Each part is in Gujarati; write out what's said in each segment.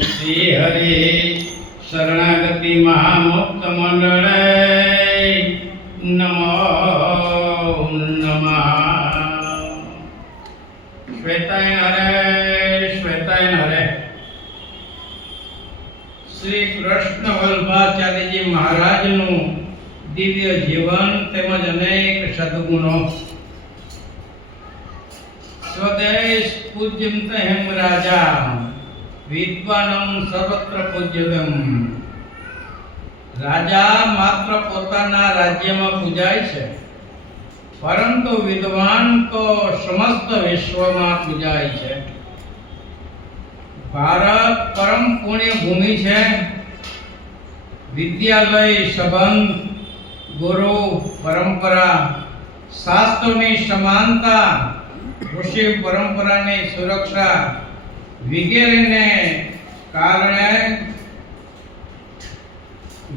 શ્રી હરે, શરણાગતિ મહામુક્ત મંડળ, નમો નમઃ. શ્વેતાયન હરે શ્વેતાયન હરે શ્રી કૃષ્ણ વલ્ભાચાર્યજી મહારાજનું દિવ્ય જીવન તેમજ અનેક સદગુણો. સ્વદેશ પૂજ્યંત હેમ રાજા. વિદ્વાનમ સર્વત્ર પૂજ્યતમ રાજા માત્ર પોતાના રાજ્યમાં પૂજાય છે, પરંતુ વિદ્વાન તો સમસ્ત વિશ્વમાં પૂજાય છે. ભારત પરમ પુણ્ય ભૂમિ છે. વિદ્યાલય, સંબંધ, ગુરુ, પરંપરા, શાસ્ત્રોની સમાનતા, ઋષિ પરંપરાની સુરક્ષા વગેરેને કારણે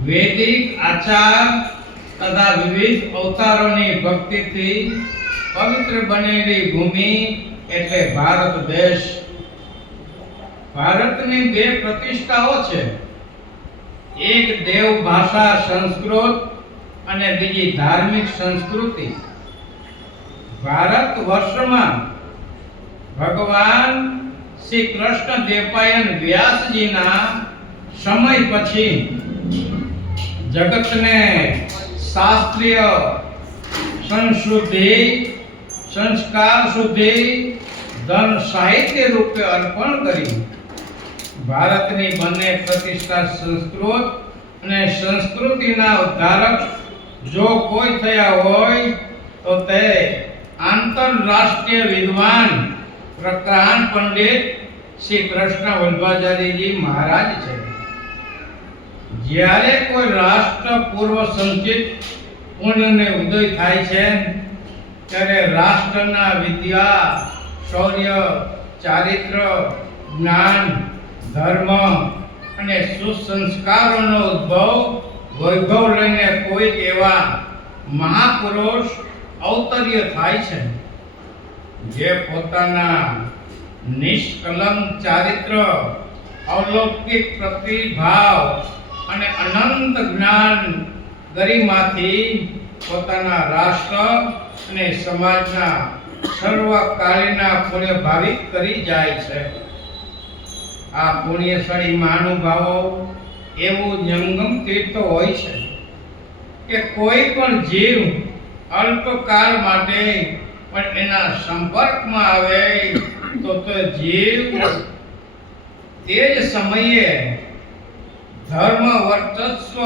વૈદિક આચાર તથા વિવિધ અવતારોની ભક્તિથી પવિત્ર બનેલી ભૂમિ એટલે ભારત દેશ. ભારતની બે પ્રતિષ્ઠાઓ છે. એક દેવ ભાષા સંસ્કૃત અને બીજી ધાર્મિક સંસ્કૃતિ. ભારત વર્ષમાં ભગવાન શ્રી કૃષ્ણ દેવપાયન વ્યાસજીના સમય પછી જગતને શાસ્ત્રીય સંશુદ્ધિ સંસ્કાર શુદ્ધિ ધન સાહિત્ય રૂપે અર્પણ કરી. ભારતની બંને પ્રતિષ્ઠા સંસ્કૃત અને સંસ્કૃતિના ઉદ્ધારક જો કોઈ થયા હોય તો તે આંતરરાષ્ટ્રીય વિદ્વાન પ્રકાંડ પંડિત શ્રી કૃષ્ણ વલ્ભાચાર્યજી મહારાજ છે. જ્યારે કોઈ રાષ્ટ્ર પૂર્વ સંચિત પુણ્યને ઉદય થાય છે, ત્યારે રાષ્ટ્રના વિદ્યા, શૌર્ય, ચારિત્ર, જ્ઞાન, ધર્મ અને સુસંસ્કારોનો ઉદ્ભવ વૈભવ લઈને કોઈક એવા મહાપુરુષ અવતર્ય થાય છે. જે પોતાના નિષ્કલંક ચારિત્ર અવલૌકિક પ્રતિભાવ અને અનંત જ્ઞાન ગરિમાથી પોતાના રાષ્ટ્ર અને સમાજના સર્વકાલીના પુણ્ય ભાવિક કરી જાય છે. આ પુણ્યશાળી મહાનુભાવો એવું જંગમ તીર્થ હોય છે કે કોઈ પણ જીવ અલ્પકાળ માટે પણ એના સંપર્કમાં આવે તો તે જીવ તે જ સમયે ધર્મ વર્ચસ્વ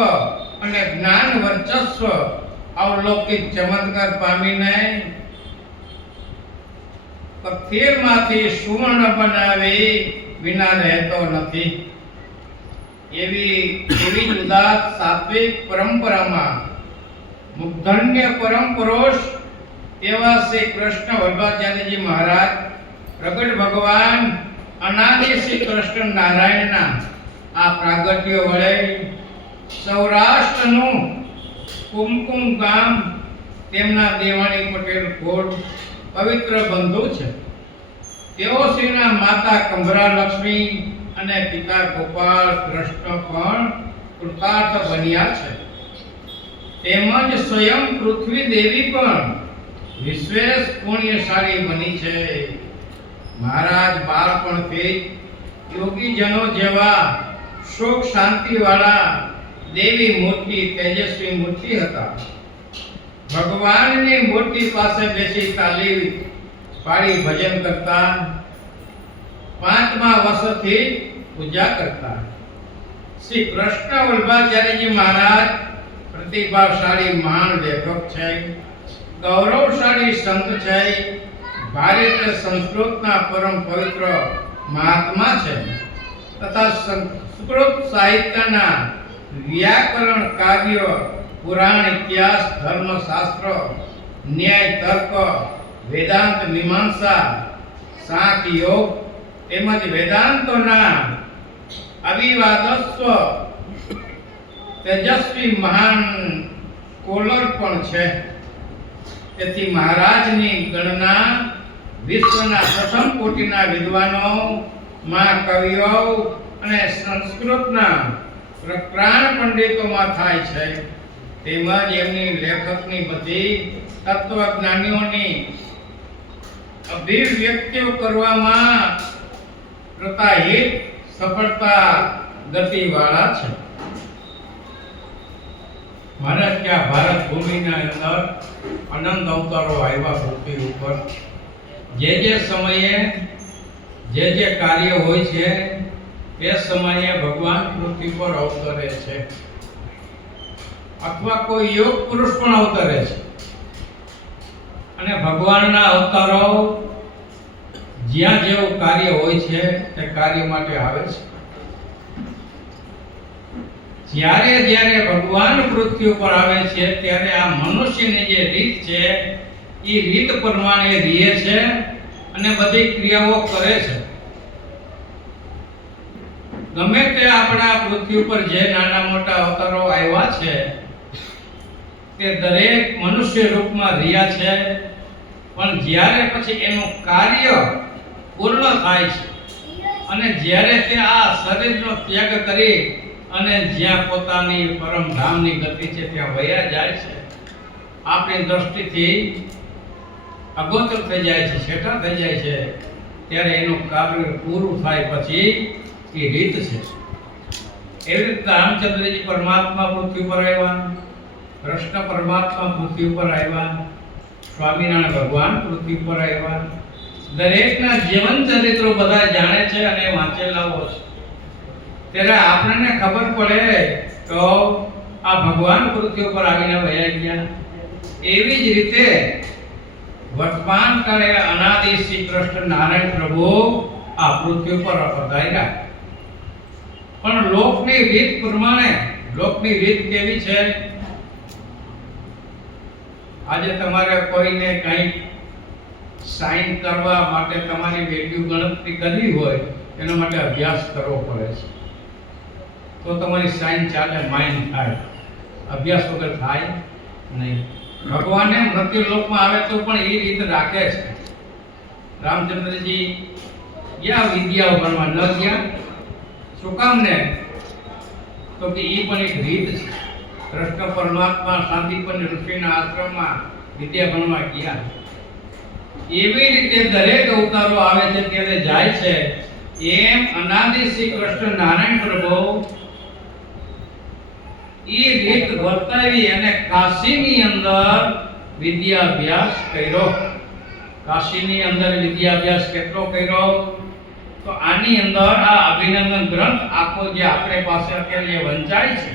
અને જ્ઞાન વર્ચસ્વ અવલૌકિક ચમત્કાર પામીને પથ્થેરમાંથી સુવર્ણ બનાવી વિના રહેતો નથી. એવી એવી જ સાત્વિક પરંપરામાં મુગ્ધન્ય પરમ પુરુષ એવા શ્રી કૃષ્ણ વલ્ભાચાર્યજી મહારાજ, પ્રગટ ભગવાન અનાદિ શ્રી કૃષ્ણ નારાયણના આ પ્રાગટ્ય વડે સૌરાષ્ટ્રનું કુમકુમ ગામ તેમના દેવાણી પટેલ કોટ પવિત્ર બંધુ છે. તેઓ શ્રીના માતા કંભરા લક્ષ્મી અને પિતા ગોપાલ કૃષ્ણ પણ કૃતાર્થ બન્યા છે. તેમજ સ્વયં પૃથ્વી દેવી પણ વિશેષ પુણ્યશાળી બની છે. મહારાજ બાળપણથી યોગી યોગીજનો જેવા સુખ શાંતિ વાળા દેવી મૂર્તિ તેજસ્વી મૂર્તિ હતા. ભગવાનની મૂર્તિ પાસે બેસી તાલીમ પાડી ભજન કરતા, પાંચમા વર્ષથી પૂજા કરતા. શ્રી કૃષ્ણ વલ્ભાચાર્યજી મહારાજ પ્રતિભાશાળી મહાન લેખક છે. ગૌરવશાળી સંત છે ભારતીય સંસ્કૃતના પરમ પવિત્ર મહાત્મા છે. તથા સંસ્કૃત સાહિત્યના વ્યાકરણ કાવ્ય, પુરાણ, ઇતિહાસ, ધર્મશાસ્ત્ર, ન્યાય, તર્ક, વેદાંત, મીમાંસા, સાંખ, યોગ તેમજ વેદાંતોના અવિવાદસ્વ તેજસ્વી મહાન કોલર પણ છે. તેથી મહારાજની ગણના વિશ્વના પ્રથમ કોટીના વિદ્વાનો માં કવિઓ અને સંસ્કૃતના પ્રક્રાણ પંડિતોમાં થાય છે. તેમજ એમની લેખકની બધી તત્વજ્ઞાનીઓની અભિવ્યક્તિઓ કરવામાં પ્રતાહિત સફળતા ગતિવાળા છે. મહારાજ કે ભારત ભૂમિના અંદર અનંત અવતારો આવ્યા પૃથ્વી ઉપર. જે જે સમયે જે જે કાર્ય હોય છે, તે સમયે ભગવાન પૃથ્વી પર અવતરે છે. અથવા કોઈ યોગ પુરુષ પણ અવતરે છે. અને ભગવાનના અવતારો જ્યાં જેવું કાર્ય હોય છે, તે કાર્ય માટે આવે છે. જ્યારે જ્યારે ભગવાન પૃથ્વી ઉપર આવે છે, ત્યારે આ મનુષ્યની જે રીત છે, એ રીત પ્રમાણે રહે છે અને બધી ક્રિયાઓ કરે છે. ગમે તે આપણા પૃથ્વી ઉપર જે નાના મોટા અવતારો આવ્યા છે, તે દરેક મનુષ્ય રૂપમાં રહ્યા છે, પણ જ્યારે પછી એનું કાર્ય પૂર્ણ થાય છે અને જ્યારે તે આ શરીરનો ત્યાગ કરી અને જ્યાં પોતાની પરમધામની ગતિ છે, ત્યાં વયા જાય છે. આપણી દ્રષ્ટિથી અગોચર થઈ જાય છે છેટા થઈ જાય છે, ત્યારે એનું કાર્ય પૂરું થાય પછી એ રીત છે. એવી રીતે રામચંદ્રજી પરમાત્મા પૃથ્વી પર આવ્યા, કૃષ્ણ પરમાત્મા પૃથ્વી ઉપર આવ્યા, સ્વામિનારાયણ ભગવાન પૃથ્વી પર આવ્યા. દરેકના જીવન ચરિત્રો બધા જાણે છે અને વાંચેલાઓ છે. ત્યારે આપણને ખબર પડે તો આ ભગવાન પૃથ્વી ઉપર આવીને વયા ગયા. એવી જ રીતે વર્તમાન કાળે અનાદિ શ્રી કૃષ્ણ નારાયણ પ્રભુ આ પૃથ્વી ઉપર પધાર્યા પણ લોકની રીત પ્રમાણે, લોકની રીત કેવી છે? આજે તમારે કોઈને કંઈક સાઇન કરવા માટે તમારી વેલ્યુ ગણતરી કરવી હોય, એના માટે અભ્યાસ કરવો પડે છે. તો તમારી સાઇન ચાલે માઇન થાય. અભ્યાસ વગર થાય નહીં. ભગવાને મૃત્યુ આવે તો પણ એ રીત રાખે છે. રામચંદ્રજી ગયા વિદ્યા ભણવા ન ગયા. શું કામ ને? તો કે એ પણ એક રીત છે. કૃષ્ણ પરમાત્મા શાંતિપન ઋષિના આશ્રમમાં વિદ્યા ભણવા ગયા. એવી રીતે દરેક અવતારો આવે છે, ત્યારે જાય છે. એમ અનાદિ શ્રી કૃષ્ણ નારાયણ પ્રભુ એ રીત વર્તાવી અને કાશીની અંદર વિદ્યાભ્યાસ કર્યો. કાશીની અંદર વિદ્યાભ્યાસ કેટલો કર્યો? તો આની અંદર આ અભિનંદન ગ્રંથ આખો જે આપણે પાસે અત્યારે વંચાય છે.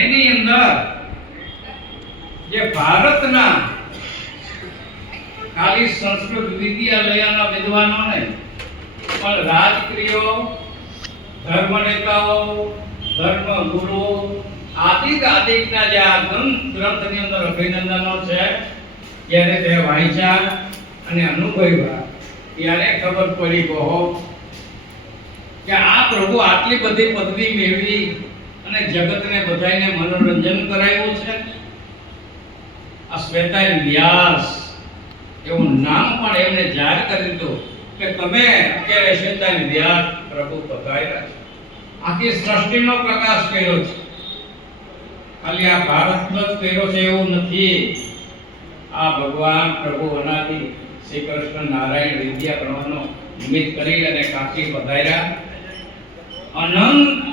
એની અંદર જે ભારતના ખાલી સંસ્કૃત વિદ્યાલયના વિદ્વાનોને પણ રાજક્રિયો ધર્મ નેતાઓ, ધર્મ ગુરુઓ આદિક આદિકના જે આ ગ્રંથ ગ્રંથની અંદર અભિનંદનો છે, જ્યારે તે વાંચ્યા અને અનુભવ્યા, ત્યારે ખબર પડી કહો કે આ પ્રભુ આટલી બધી પદવી મેળવી અને જગતને બધાને મનોરંજન કરાયું છે. આ શ્વેતા વ્યાસ, એવું નામ પણ એમને જાહેર કરી દીધું કે તમે અત્યારે શ્વેતા વ્યાસ પ્રભુ પધાર્યા છે. આખી સૃષ્ટિનો પ્રકાશ કર્યો છે. ખાલી આ ભારતનો જ કર્યો છે એવું નથી. આ ભગવાન પ્રભુ અનાદિ શ્રી કૃષ્ણ નારાયણ વિદ્યા પ્રમાણનો નિમિત્ત કરી અને કાશી પધાર્યા. અનંત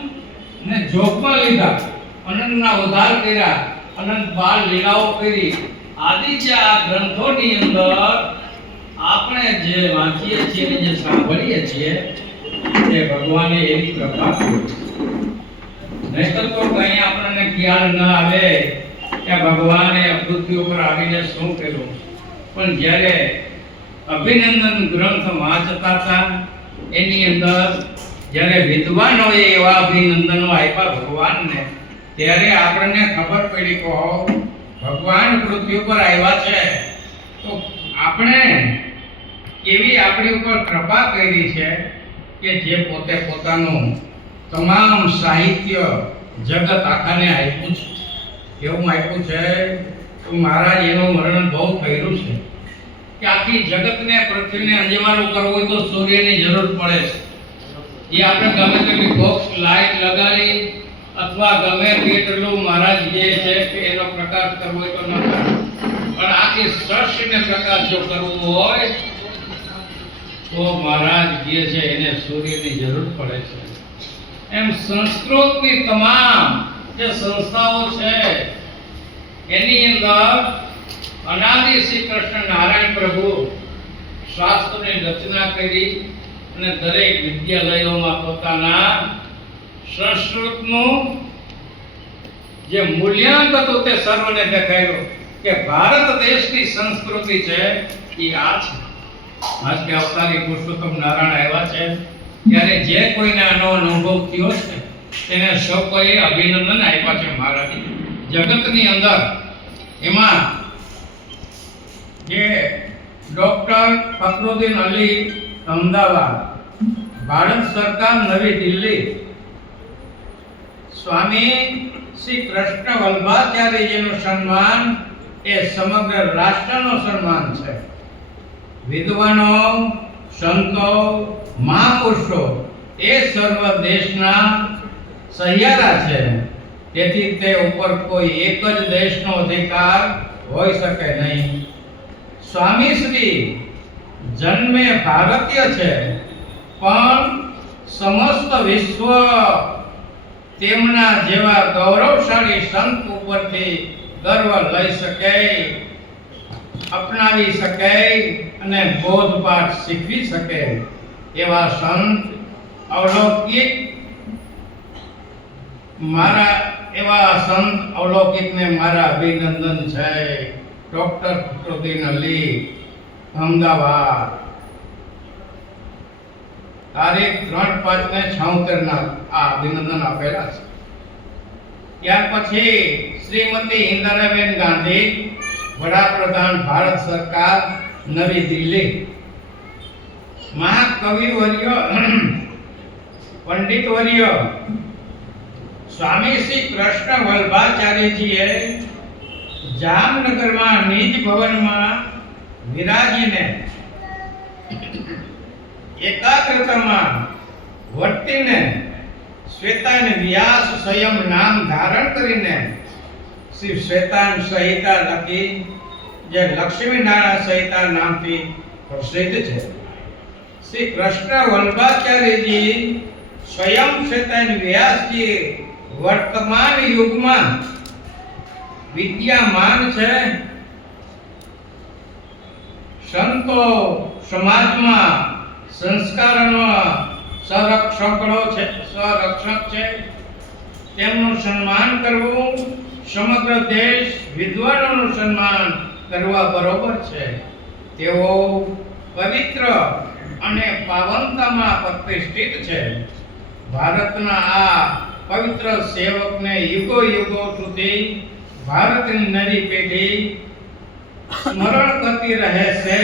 ને જોગમાં લીધા. અનંતના ઉદ્ધાર કર્યા. અનંત બાળ લીલાઓ કરી આદિ છે આ ગ્રંથોની અંદર આપણે જે વાંચીએ છીએ જે સાંભળીએ છીએ, તે ભગવાને એવી કૃપા કરી. નહીંતર તો કઈ આપણને ખ્યાલ ન આવે કે ભગવાને અભૃત્તિ ઉપર આવીને શું કર્યું. પણ જ્યારે અભિનંદન ગ્રંથ વાંચતા હતા, એની અંદર જ્યારે વિદ્વાનોએ એવા અભિનંદનો આપ્યા ભગવાનને, ત્યારે આપણને ખબર પડી કહો ભગવાન પૃથ્વી ઉપર આવ્યા છે. તો આપણે કેવી આપણી ઉપર કૃપા કરી છે કે જે પોતે પોતાનું તમામ સાહિત્ય જગત આખાને આપ્યું છે. એવું આપ્યું છે તો મહારાજ એનું વર્ણન બહુ કર્યું છે કે આખી જગતને, પૃથ્વીને અંજવાળું કરવું હોય તો સૂર્યની જરૂર પડે છે. એ આપણે ગમે તેટલી બોક્સ લાઇટ લગાડી અથવા ગમે તેટલું મહારાજ જે છે કે એનો પ્રકાશ કરવો હોય તો ન પણ આખી સૃષ્ટિને પ્રકાશ જો કરવો હોય તો મહારાજ જે છે એને સૂર્યની જરૂર પડે છે. એમ સંસ્કૃતની તમામ જે સંસ્થાઓ છે, એની અંદર અનાદિ શ્રી કૃષ્ણ નારાયણ પ્રભુ શાસ્ત્રોની રચના કરી અને દરેક વિદ્યાલયોમાં પોતાના સંસ્કૃતનું જે મૂલ્યાંક હતું તે સર્વને દેખાયું કે ભારત દેશની સંસ્કૃતિ છે એ આ છે. આજ કે અવતારી પુરુષોત્તમ નારાયણ આવ્યા છે. ત્યારે જે કોઈને આનો અનુભવ થયો છે, તેને સૌ અભિનંદન આપ્યા છે મહારાજ જગતની અંદર એમાં જે ડૉક્ટર ફખરુદ્દીન અલી અમદાવાદ, ભારત સરકાર નવી દિલ્હી, સ્વામી શ્રી કૃષ્ણ વલ્ભાચાર્યજીનું સન્માન એ સમગ્ર રાષ્ટ્રનું સન્માન છે. વિદ્વાનો, સંતો મહાપુરુષો એ સર્વ દેશના સહિયારા છે. તેથી તે ઉપર કોઈ એક જ દેશનો અધિકાર હોઈ શકે નહીં. સ્વામી શ્રી જન્મે ભારતીય છે, પણ સમસ્ત વિશ્વ તેમના જેવા ગૌરવશાળી સંત ઉપરથી ગર્વ લઈ શકે, અપનાવી શકે અને બોધપાઠ શીખવી શકે. એવા સંત અવલૌકિક, મારા એવા સંત અવલૌકિકને મારા અભિનંદન છે. ડોક્ટર ફખરુદ્દીન અલી, અમદાવાદ. તારીખ ત્રણ પાંચ ને છોતેર ના આ અભિનંદન આપેલા છે. ત્યાર પછી શ્રીમતી ઇન્દિરાબેન ગાંધી, વડાપ્રધાન ભારત સરકાર, નવી દિલ્હી. મહાકવિવર્ય પંડિત વર્ય સ્વામી શ્રી કૃષ્ણ વલ્ભાચાર્યજીએ જામનગરમાં નિજ ભવનમાં વિરાજીને એકાગ્રતામાં વર્તીને શ્વેતાન વ્યાસ સ્વયં નામ ધારણ કરીને શ્રી શ્વેતાન સંહિતા લખી, જે લક્ષ્મી નારાયણ સંહિતા નામથી પ્રસિદ્ધ છે. શ્રી કૃષ્ણ વલ્ભાચાર્યજી સ્વયં શેતન વ્યાસજી વર્તમાન યુગમાં વિદ્યામાન છે. સંતો સમાજમાં સંસ્કારનો સંરક્ષકડો છે, સંરક્ષક છે. તેમનું સન્માન કરવું સમગ્ર દેશ વિદ્વાનોનું સન્માન કરવા બરોબર છે. તેઓ પવિત્ર અને પાવનતામાં પ્રતિષ્ઠિત છે. ભારતના આ પવિત્ર સેવકને યુગો યુગો સુધી ભારતની નવી પેઢી સ્મરણ કરતી રહે છે.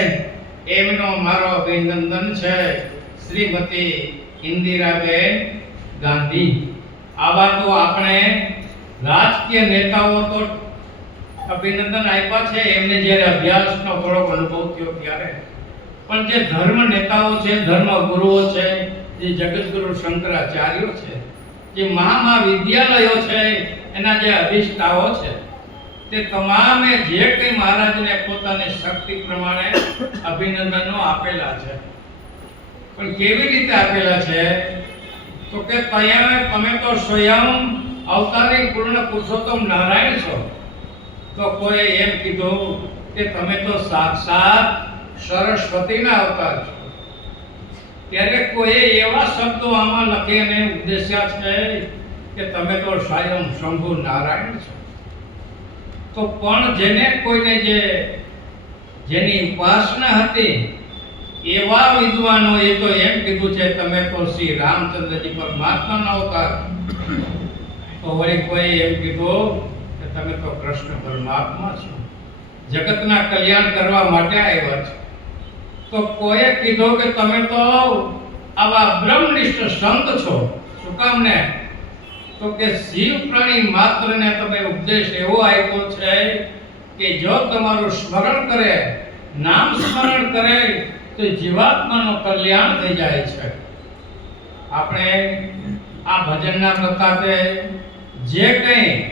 એમનો મારો અભિનંદન છે શ્રીમતી ઇન્દિરાબેન ગાંધી. આવા તો આપણે રાજકીય નેતાઓ તો અભિનંદન આપ્યા છે. એમને જ્યારે અભ્યાસનો થોડોક અનુભવ થયો ત્યારે. પણ જે ધર્મ નેતાઓ છે, ધર્મ ગુરુઓ છે, જે જગતગુરુ શંકરાચાર્યો છે, જે મહા વિદ્યાલયો છે, એના જે અધિષ્ઠાઓ છે, તે તમામે જે કંઈ મહારાજને પોતાની શક્તિ પ્રમાણે અભિનંદનો આપેલા છે. પણ કેવી રીતે આપેલા છે? તો કે તમે તમે તો સ્વયં અવતારી પૂર્ણ પુરુષોત્તમ નારાયણ છો. તો કોઈ એમ કીધું કે તમે તો સાક્ષાત સરસ્વતીના અવતાર છો. ત્યારે કોઈ એવા શબ્દો આમાં લખીને ઉદ્દેશ્યા છે કે તમે તો સ્વયં શંભુ નારાયણ છો. તો પણ જેને કોઈને જે જેની ઉપાસના હતી, એવા વિદ્વાનોએ તો એમ કીધું છે, તમે તો શ્રી રામચંદ્રજી પરમાત્માનો અવતાર તો વળી કોઈ એમ કીધું કે તમે તો કૃષ્ણ પરમાત્મા છો. જગતના કલ્યાણ કરવા માટે આવ્યા છો. તો કોઈએ કીધું કે તમે તો આવા બ્રહ્મનિષ્ઠ સંત છો. શું કામ ને? તો કે શિવ પ્રાણી માત્રને તમે ઉપદેશ એવો આપ્યો છે કે જો તમારું સ્મરણ કરે, નામ સ્મરણ કરે, તો જીવાત્માનું કલ્યાણ થઈ જાય છે. આપણે આ ભજનના પ્રતાપે જે કંઈ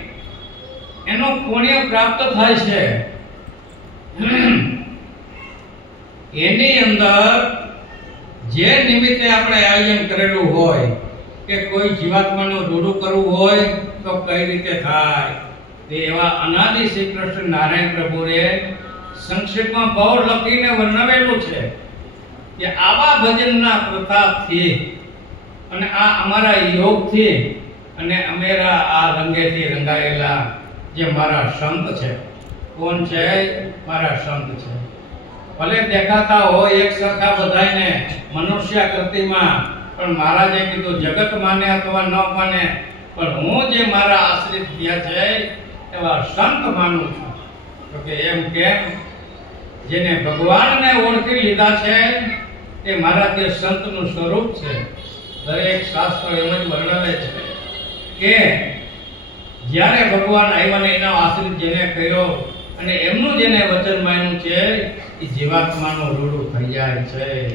એનું પુણ્ય પ્રાપ્ત થાય છે એની અંદર જે નિમિત્તે આપણે આયોજન કરેલું હોય, કે કોઈ જીવાત્માનું રૂડું કરવું હોય, તો કઈ રીતે થાય? તે એવા અનાદિ શ્રી કૃષ્ણ નારાયણ પ્રભુએ સંક્ષિપ્તમાં બહુ લખીને વર્ણવેલું છે કે આવા ભજનના પ્રતાપથી અને આ અમારા યોગથી અને અમેરા આ રંગેથી રંગાયેલા જે મારા સંત છે. કોણ છે? મારા સંત છે. ભલે દેખાતા હોય એક સરખા બધાયને મનુષ્ય કૃતિમાં પણ મહારાજે કીધું, જગત માને અથવા ન માને, પણ હું જે મારા આશ્રિત થયા છે, એવા સંત માનું છું. તો કે એમ કેમ? જેને ભગવાનને ઓળખી લીધા છે તે મારા તે સંતનું સ્વરૂપ છે. દરેક શાસ્ત્ર એમ જ વર્ણવે છે કે જ્યારે ભગવાન આવ્યા એના આશ્રિત જેને કર્યો અને એમનું જેને વચન માન્યું છે એ જીવાત્માનું રૂડું થઈ જાય છે.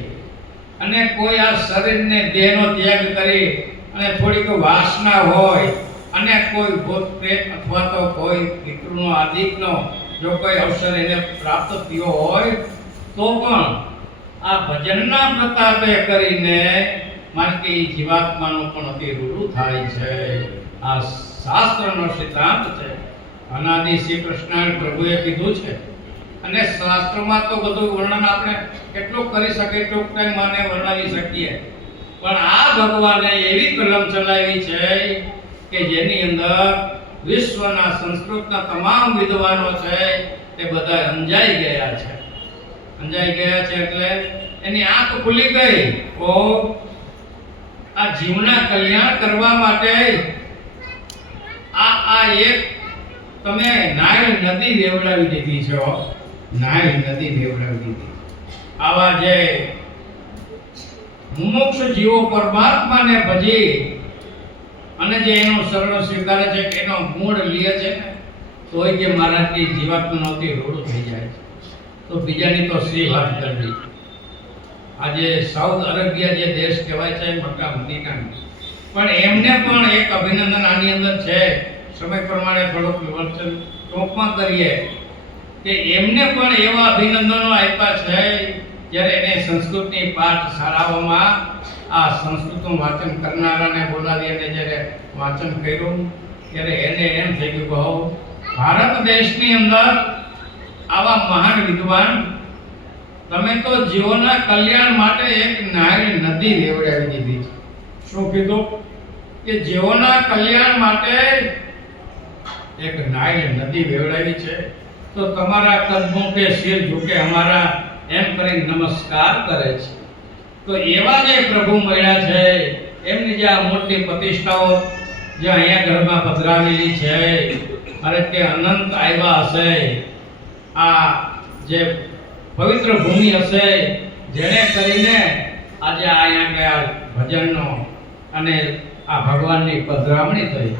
અને કોઈ આ શરીરને દેહનો ત્યાગ કરી અને થોડીક વાસના હોય, અને કોઈ ભૂત, પ્રેત અથવા તો કોઈ પિતૃનો, આદિકનો જો કોઈ અવસર એને પ્રાપ્ત થયો હોય, તો પણ આ ભજનના પ્રતાપે કરીને મારે કે જીવાત્માનું પણ અતિ રૂડું થાય છે. આ શાસ્ત્રનો સિદ્ધાંત છે. અનાદિ શ્રી કૃષ્ણ પ્રભુએ કીધું છે અને શાસ્ત્રમાં તો બધું વર્ણન આપણે કેટલું કરી શકીએ ટૂંક ટાઈમમાં વર્ણવી શકીએ. પણ આ ભગવાને એવી કલમ ચલાવી છે કે જેની અંદર વિશ્વના સંસ્કૃતના તમામ વિદ્વાનો છે તે બધા અંજાઈ ગયા છે. અંજાઈ ગયા છે એટલે એની આંખ ખુલી ગઈ. ઓ, આ જીવના કલ્યાણ કરવા માટે આ આ એક તમે નાયલ નદી વેવડાવી દીધી છે હો. નથી નદી આવા જે મુમુક્ષ જીવો પરમાત્માને ભજી અને જે એનો શરણ સ્વીકારે છે કે એનો મૂળ લે છે તોય જે મહારાજની જીવાત્મા નહોતી રોડું થઈ જાય તો બીજાની તો શ્રી વાત કરવી. આજે સાઉથ અરેબિયા જે દેશ કહેવાય છે મક્કા મદીના પણ એમને પણ એક અભિનંદન આની અંદર છે. સમય પ્રમાણે થોડુંક વિવર્તન ટૂંકમાં કરીએ. કે એમને પણ એવા અભિનંદનો આપ્યા છે, જ્યારે એને સંસ્કૃતની પાઠ શાળાઓમાં આ સંસ્કૃતનું વાંચન કરનારાને બોલાવી અને જ્યારે વાંચન કર્યું, ત્યારે એને એમ થઈ ગયું કહો ભારત દેશની અંદર આવા મહાન વિદ્વાન, તમે તો જીવોના કલ્યાણ માટે એક નારી નદી રેવડાવી દીધી છે. શું કીધું? કે જીવોના કલ્યાણ માટે એક નાની નદી વેવડાવી છે. તો તમારા કદમો કે શિર ઝૂકે, અમારા એમ કરી નમસ્કાર કરે છે. તો એવા જે પ્રભુ મળ્યા છે, એમની જે આ મોટી પ્રતિષ્ઠાઓ જે અહીંયા ઘરમાં પધરાવેલી છે, અને તે અનંત આવ્યા હશે. આ જે પવિત્ર ભૂમિ હશે, જેને કરીને આજે અહીંયા ગયા ભજનનો અને આ ભગવાનની પધરામણી થઈ.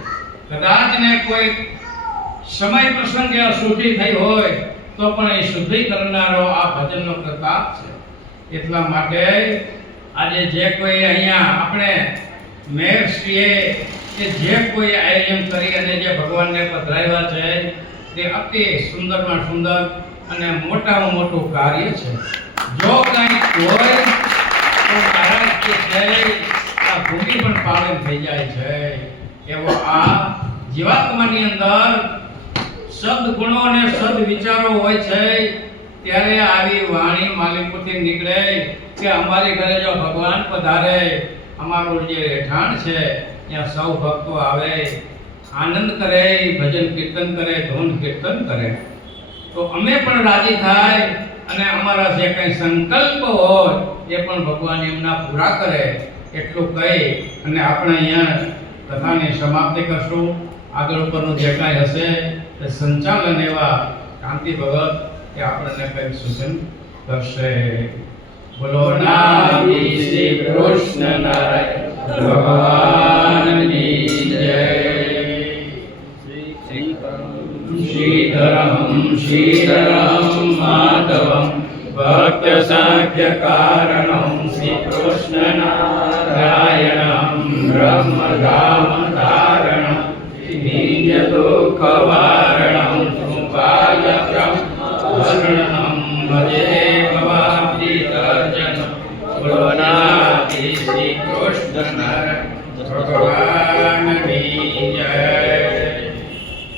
કદાચ ને કોઈ સમય પ્રસંગે અશુદ્ધિ થઈ હોય તો પણ એ શુદ્ધિ કરનારો આ ભજનનો પ્રતાપ છે. એટલા માટે આજે જે કોઈ અહીંયા આપણે મેયરશ્રીએ કે જે કોઈ આયોજન કરી અને જે ભગવાનને પધરાવ્યા છે, તે અતિ સુંદરમાં સુંદર અને મોટામાં મોટું કાર્ય છે. જો કંઈ હોય તો કારણ જે છે, આ ભૂમિ પણ પાવન થઈ જાય છે. એવો આ જીવાત્માની અંદર સદગુણો અને સદ વિચારો હોય છે, ત્યારે આવી વાણી માલિકોથી નીકળે કે અમારી ઘરે જો ભગવાન પધારે, અમારું જે રહેઠાણ છે, ત્યાં સૌ ભક્તો આવે, આનંદ કરે, ભજન કીર્તન કરે, ધૂન કીર્તન કરે. તો અમે પણ રાજી થાય અને અમારા જે કંઈ સંકલ્પ હોય, એ પણ ભગવાન એમના પૂરા કરે, એટલું કહી અને આપણે અહીંયા કથાની સમાપ્તિ કરશું. આગળ ઉપરનું જે કાંઈ હશે સંચાલન એવા કાંતિ ભગત કે આપણને કંઈક સૂચન કરશે. બોલો શ્રી કૃષ્ણ નારાયણ ભગવાનની શ્રીધરમ શ્રીધરમ માધવમ, ભક્ત સાખ્ય કારણમ, શ્રી કૃષ્ણ નારાયણ બ્રહ્મધામધારણમ નિત્યદુઃખવારણમ સુપાયપ્રમ વર્ણનમ ભજે ભવાબ્ધિતર્જન બોલનાથી શ્રી કૃષ્ણ